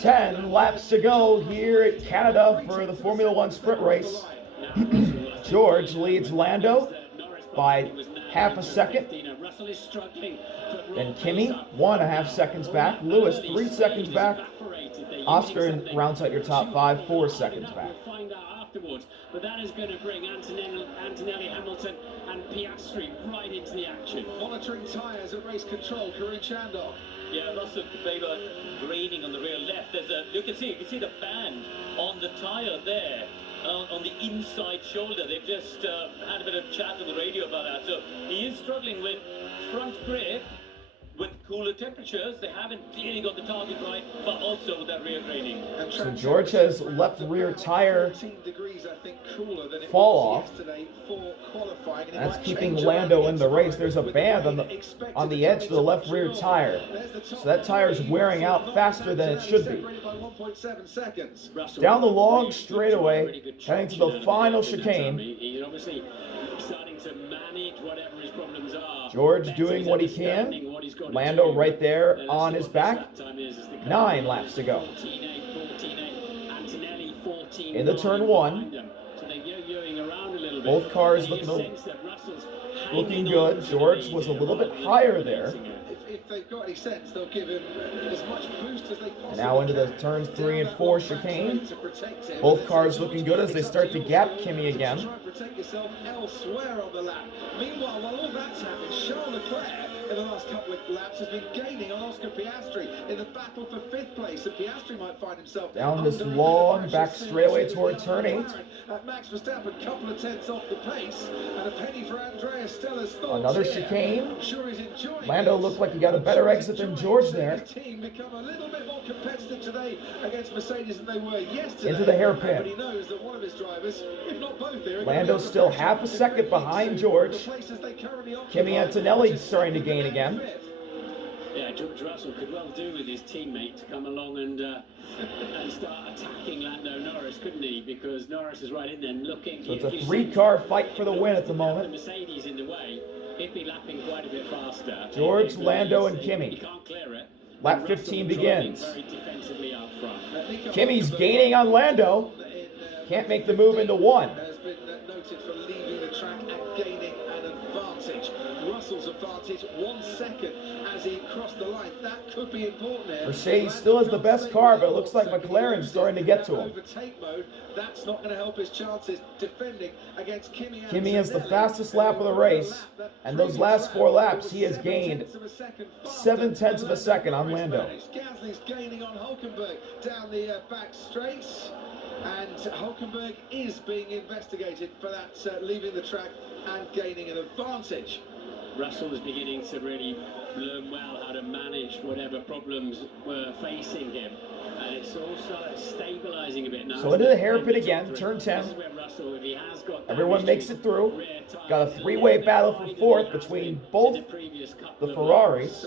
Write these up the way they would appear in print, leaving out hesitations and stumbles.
10 laps to go here at Canada for the Formula One sprint race. George leads Lando by half a second. Then Kimi, 1.5 seconds back. Lewis, 3 seconds back. Oscar rounds out your top 5, 4 seconds back. But that is going to bring Antonelli, Hamilton, and Piastri right into the action. Monitoring tyres at race control, Karun Chandok. Yeah, lots of Baylor graining on the rear left. You can see the band on the tyre there. On the inside shoulder. They've just had a bit of chat on the radio about that. So he is struggling with front grip with cooler temperatures. They haven't really got the target right, but also with that rear graining. So George has left rear tire fall off. That's keeping Lando in the race. There's a band on the edge of the left rear tire. So that tire is wearing out faster than it should be. Down the long straightaway, heading to the final chicane. George doing what he can. Lando right there on his back. 9 laps to go. In the turn 1. Both cars looking good. George was a little bit higher there. If they've got any sense, they'll give him as much boost as they possibly can. Now into the turns 3 and 4 chicane. Both cars looking good as they start to gap Kimi again. Try and protect yourself elsewhere on the lap. Meanwhile, while all that's happening, Charles Leclerc in the last couple of laps has been gaining on Oscar Piastri in the battle for 5th place, and Piastri might find himself down this long back straightaway toward turn 8. Max Verstappen, a couple of tenths off the pace, and a penny for Andreas Stella's thoughts. Another chicane. Sure he's enjoying Lando looked like he got a better exit than George there. Team become a little bit more competitive today against Mercedes than they were yesterday. Into the hairpin. But he knows that one of his drivers, if not both here, Lando's still half a second behind George. Kimi Antonelli starting to gain again. Yeah, George Russell could well do with his teammate to come along and start attacking Lando Norris, couldn't he? Because Norris is right in there looking. So it's a 3-car fight for the win at the moment. The Mercedes in the way, he'd be lapping quite a bit faster. George, Lando, and Kimi. He can't clear it. Lap 15 begins. Very defensively up front. Kimi's gaining on Lando. Can't make the move into 1. Has been noted for leaving the track and gaining an advantage. Russell's advantage 1 second as he crossed the line. That could be important here. Mercedes still has the best car, but it looks like McLaren's starting to get to him. Overtake mode. That's not going to help his chances defending against Kimi. Kimi has the fastest lap of the race, and those last 4 laps he has gained 7/10 of a second on Lando. Gasly's gaining on Hulkenberg down the back straights. And Hulkenberg is being investigated for that leaving the track and gaining an advantage. Russell is beginning to really learn well how to manage whatever problems were facing him. And it's also stabilizing a bit now. So into the hairpin again, turn 10. Everyone makes it through. Got a 3-way battle for 4th between both the Ferraris.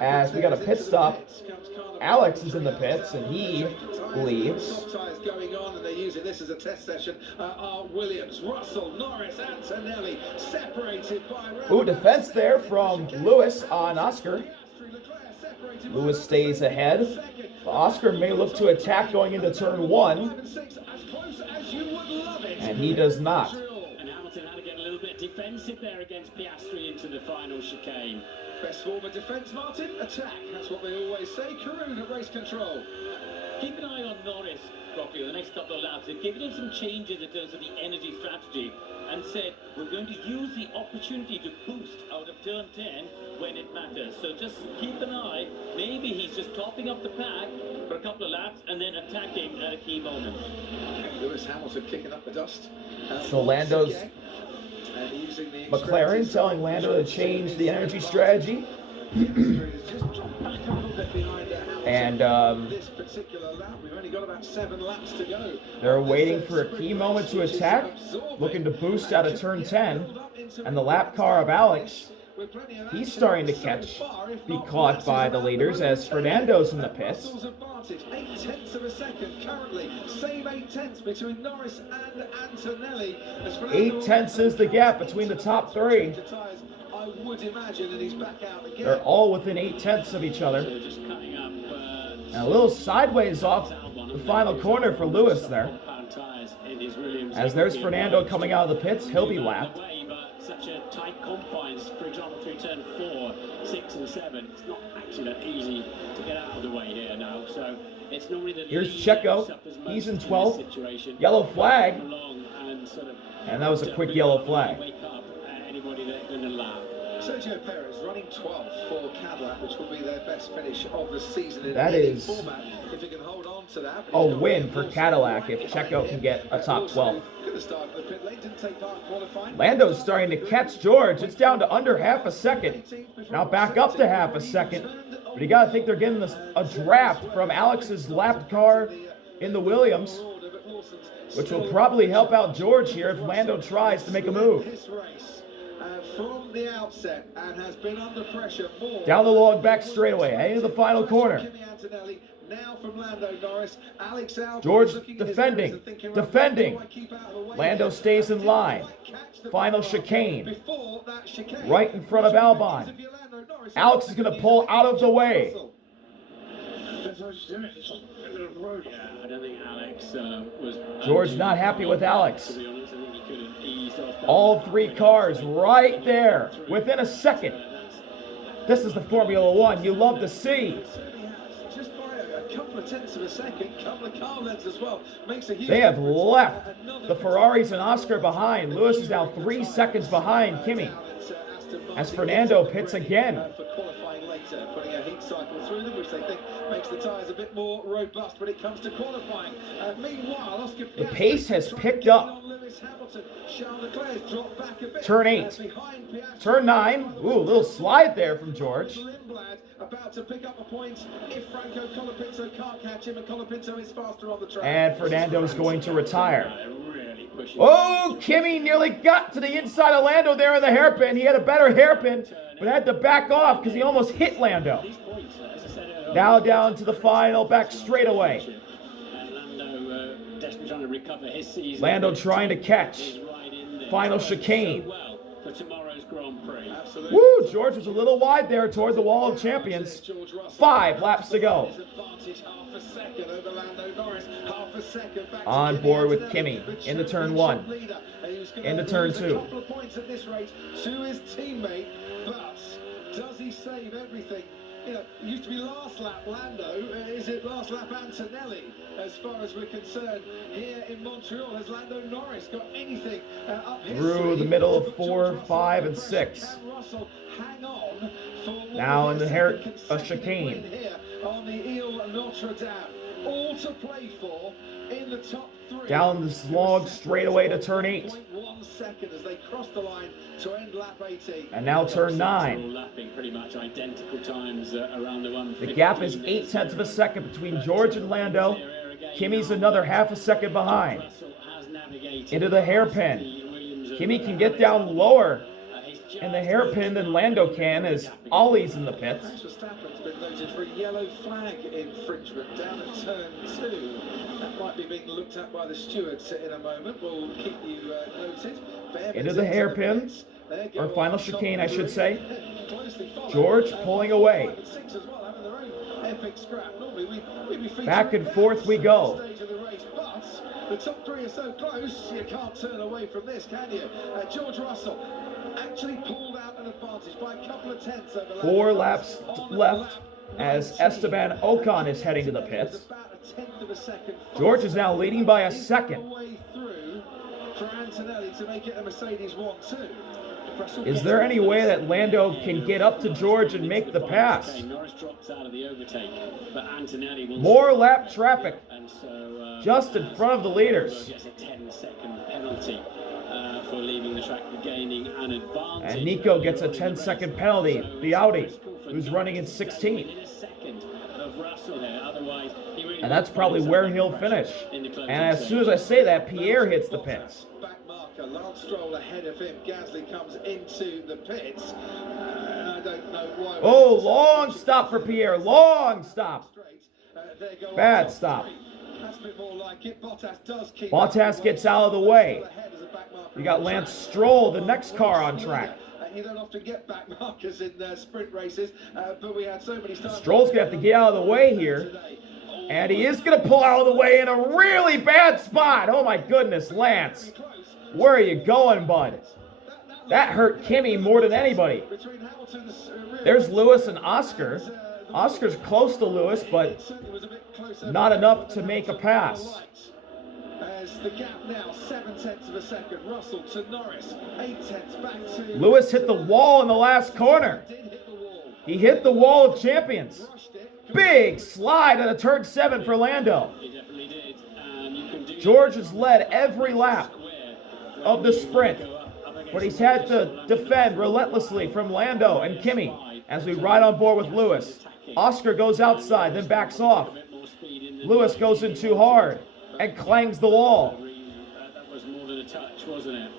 As we got a pit stop, Alex is in the pits and he leaves. Going on, and they're using this as a test session. Williams, Russell, Norris, Antonelli separated by. Ooh, defense there from Lewis on Oscar. Lewis stays ahead. Oscar may look to attack going into turn 1. And he does not. And Hamilton had to get a little bit defensive there against Piastri into the final chicane. Best form of defense, Martin. Attack. That's what they always say. Karun at race control. Keep an eye on Norris, Rocky, the next couple of laps. They've given him some changes in terms of the energy strategy and said, we're going to use the opportunity to boost out of turn 10 when it matters. So just keep an eye. Maybe he's just topping up the pack for a couple of laps and then attacking at a key moment. Lewis Hamilton kicking up the dust. So Lando's McLaren telling Lando to change the energy strategy. And this particular lap, we've only got about 7 laps to go. They're waiting for a key moment to attack, looking to boost out of turn 10. And the lap car of Alex, he's starting to be caught by the leaders as Fernando's in the pits. 8/10 of a second currently. Same 8/10 between Norris and Antonelli. 8/10 is the gap between the top 3. I would imagine that he's back out again. They're all within 8/10 of each other. So just coming up And a little sideways off the final corner for Lewis there. As there's Fernando coming out of the pits, he'll be lapped. Such a tight confines, for example, through turn 4, 6 and 7, it's not actually that easy to get out of the way here now. So it's normally the here's Checo. He's in 12th. Yellow flag. And that was a quick yellow flag. Sergio Perez running 12th for Cadillac, which will be their best finish of the season in that any is format. If he can hold on to that, a win for Cadillac if Checo can get a top 12. Lando's starting to catch George. It's down to under half a second. Now back up to half a second. But you got to think they're getting a draft from Alex's lapped car in the Williams, which will probably help out George here if Lando tries to make a move. From the outset and has been under pressure more. Down the long back straightaway, heading to the final corner. Now from Lando Norris, Alex Albon George defending. Lando stays in line. Final chicane. Right in front of Albon. Alex is going to pull out of the way. George not happy with Alex. All 3 cars right there within a second. This is the Formula One you love to see. Just by a couple of tenths of a second, couple of car lengths as well. Makes a huge they have left the Ferraris and Oscar behind. Lewis is now 3 seconds behind Kimi. As Fernando pits again. Putting a heat cycle through them, which they think makes the tyres a bit more robust when it comes to qualifying. Meanwhile, Oscar the pace has picked up. Turn 8. Turn 9. Ooh, a little slide there from George. About to pick up a point if Franco Colapinto can't catch him, and Colapinto is faster on the track. And Fernando's going to retire. Oh, Kimi nearly got to the inside of Lando there in the hairpin. He had a better hairpin, but had to back off because he almost hit Lando. Now down to the final back straightaway. Lando trying to catch. Final chicane. Woo, George was a little wide there toward the wall of champions. 5 laps to go. On board with Kimi into turn 1. Into turn 2. Does he save everything? You know, it used to be last lap Lando. Is it last lap Antonelli? As far as we're concerned, here in Montreal, has Lando Norris got anything up his through the middle of 4, 5, and 6? Now in the chicane. Here on the Ile Notre Dame, all to play for in the top 3. Down this long straightaway to turn 8. 1 second as they cross the line to end lap 18. And now turn 9. Pretty much identical times around the The gap is 8 tenths of a second between George and Lando. Kimi's another half a second behind. Into the hairpin. Kimi can get down lower in the hairpin than Lando can as Ollie's in the pits. Verstappen's been noted for a yellow flag infringement down at turn 2. That might be being looked at by the stewards in a moment. We'll keep you noted. Into the hairpin, or final chicane, I should say. George pulling away. Back and forth we go. The top 3 are so close, you can't turn away from this, can you? George Russell actually pulled out an advantage by a couple of tenths over 4 laps left as Esteban Ocon is heading to the pits. George is now leading by a second. For Antonelli to make it a Mercedes 1-2. Is there any way that Lando can get up to George and make the pass? More lap traffic just in front of the leaders. And Nico gets a 10-second penalty, the Audi, who's running in 16th. And that's probably where he'll finish. And as soon as I say that, Pierre hits the pits. Lance Stroll ahead of him. Gasly comes into the pits. I don't know why. Oh, long stop for Pierre. Long stop. Bad stop. Bottas gets out of the way. You got Lance Stroll, the next car on track. You don't often get back markers in sprint races, but we had so many stars. Stroll's going to have to get out of the way here. And he is going to pull out of the way in a really bad spot. Oh my goodness, Lance. Where are you going, bud? That hurt Kimi more than anybody. There's Lewis and Oscar. Oscar's close to Lewis, but not enough to make a pass. As the gap now 7/10 of a second. Russell to Norris, 8/10 back to Lewis hit the wall in the last corner. He hit the wall of champions. Big slide at a turn 7 for Lando. George has led every lap of the sprint, but he's had to defend relentlessly from Lando and Kimi as we ride on board with Lewis. Oscar goes outside, then backs off. Lewis goes in too hard and clangs the wall. That was more than a touch, wasn't it?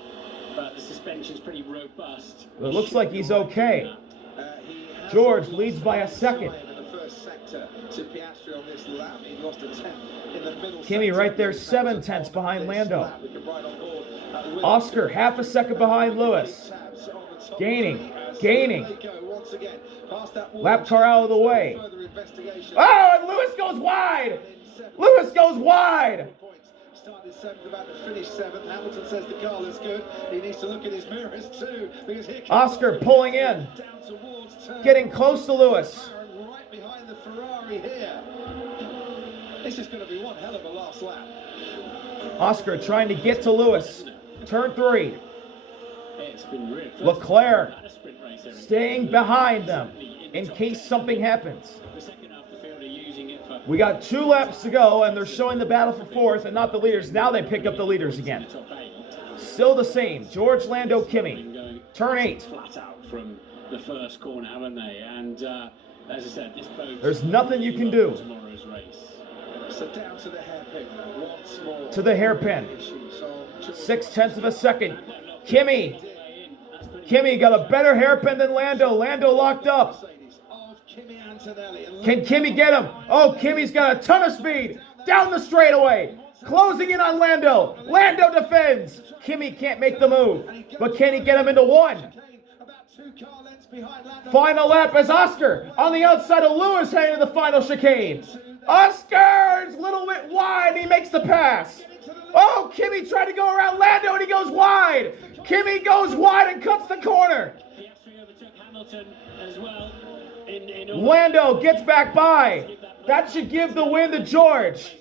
But the suspension's pretty robust. It looks like he's okay. George leads by a second. Kimi right there, 7/10 behind Lando. Oscar half a second behind Lewis. Gaining. Lap car out of the way. Oh, and Lewis goes wide. Started 7th, about to finish 7th. Hamilton says the car looks good. He needs to look at his mirrors too. Because here Oscar pulling in. Getting close to Lewis. Right behind the Ferrari here. This is going to be one hell of a last lap. Oscar trying to get to Lewis. Turn 3. It's been real. Leclerc staying behind them in case something happens. We got 2 laps to go, and they're showing the battle for 4th and not the leaders. Now they pick up the leaders again. Still the same. George, Lando, Kimi. Turn 8. Flat out from the first corner, haven't they? And as I said, this boat. There's nothing you can do. Tomorrow's race. So down to the hairpin. Once more. To the hairpin. 6/10 of a second. Kimi got a better hairpin than Lando. Lando locked up. Can Kimi get him? Oh, Kimi's got a ton of speed. Down the straightaway. Closing in on Lando. Lando defends. Kimi can't make the move. But can he get him into 1? Final lap as Oscar on the outside of Lewis heading to the final chicane. Oscar's a little bit wide. He makes the pass. Oh, Kimi tried to go around Lando and he goes wide. Kimi goes wide and cuts the corner. Lando gets back by. That should give the win to George.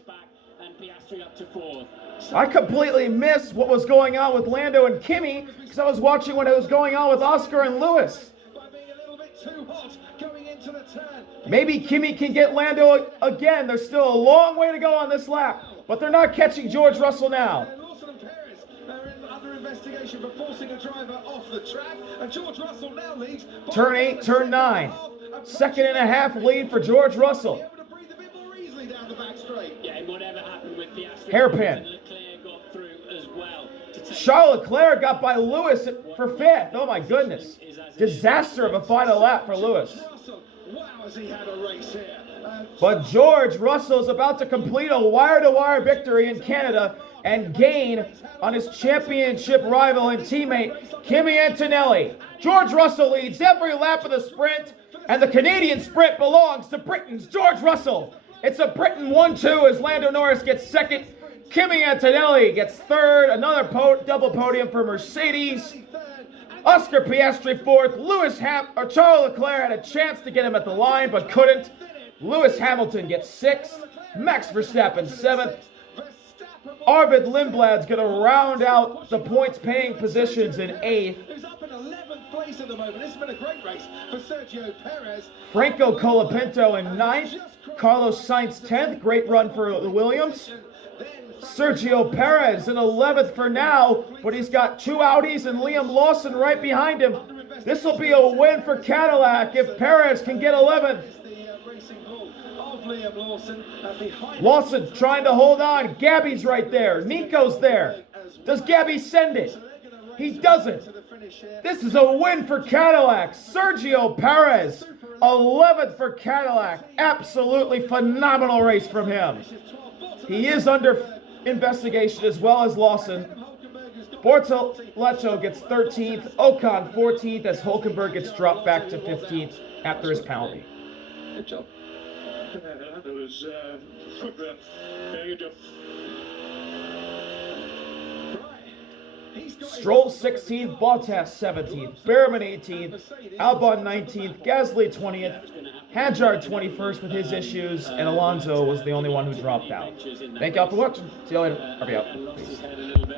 I completely missed what was going on with Lando and Kimi because I was watching what was going on with Oscar and Lewis. Maybe Kimi can get Lando again. There's still a long way to go on this lap, but they're not catching George Russell now. Lawson and Perez are under investigation for forcing a driver off the track, and George Russell now leads. Turn 8, turn 9. 2.5 lead for George Russell. Yeah, and whatever happened with Piastri, Hairpin. Leclerc got through as well. Charles Leclerc got by Lewis for 5th. Oh my goodness. Disaster of a final lap for Lewis. But George Russell is about to complete a wire-to-wire victory in Canada and gain on his championship rival and teammate, Kimi Antonelli. George Russell leads every lap of the sprint, and the Canadian sprint belongs to Britain's George Russell. It's a Britain 1-2 as Lando Norris gets 2nd. Kimi Antonelli gets 3rd. Another double podium for Mercedes. Oscar Piastri 4th. Charles Leclerc had a chance to get him at the line, but couldn't. Lewis Hamilton gets 6th. Max Verstappen 7th. Arvid Lindblad's going to round out the points-paying positions in 8th. Who's up in 11th place at the moment. This has been a great race for Sergio Perez. Franco Colapinto in 9th. Carlos Sainz 10th. Great run for the Williams. Sergio Perez in 11th for now, but he's got 2 Audis and Liam Lawson right behind him. This will be a win for Cadillac if Perez can get 11th. Lawson trying to hold on. Gabby's right there. Nico's there. Does Gabby send it? He doesn't. This is a win for Cadillac. Sergio Perez, 11th for Cadillac. Absolutely phenomenal race from him. He is under investigation as well as Lawson. Bortoleto gets 13th. Ocon 14th as Hulkenberg gets dropped back to 15th after his penalty. Good job. Lando was quicker. There you go. Stroll 16th, Bottas 17th, Behrman 18th, Albon 19th, Gasly 20th, Hadjar 21st with his issues, and Alonso was the only one who dropped out. Thank y'all for watching. See you later. RB out. Peace.